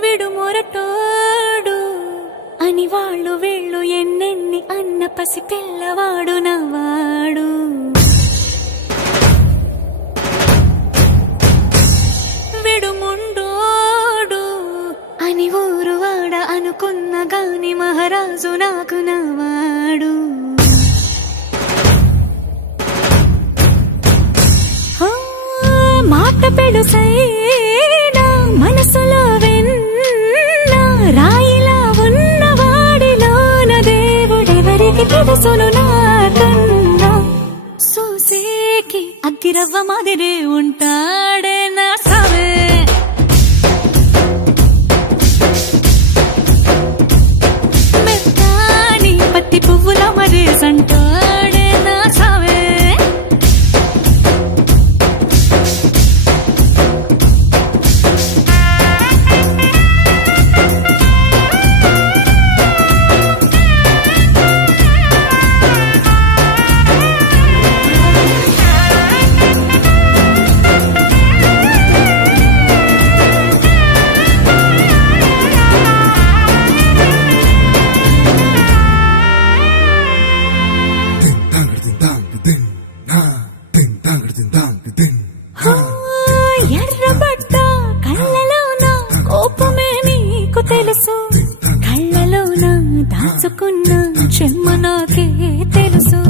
విడు మొరటోడు అని వాళ్ళు వీళ్ళు ఎన్నెన్ని అన్న పసి పిల్లవాడు నవాడు. విడు ముండోడు అని ఊరు వాడ అనుకున్న గాని మహారాజు నాకు నవాడు. మాట పెడుసైనా మనసులో వెన్న రాయిలా ఉన్నవాడిలోన దేవుడెవరికి తెలుసును నాకన్నా. సూసేకి అగ్గిరవ్వ మాదిరే ఉంటాడే నా సావే. మెత్తాని పత్తి పువ్వుల మరేసంటాడే నా సావే. ఎర్రబడ్డ కళ్ళలోన కోపమే నీకు తెలుసు, కళ్ళలోన దాచుకున్న చెమ్మ నాకే తెలుసు.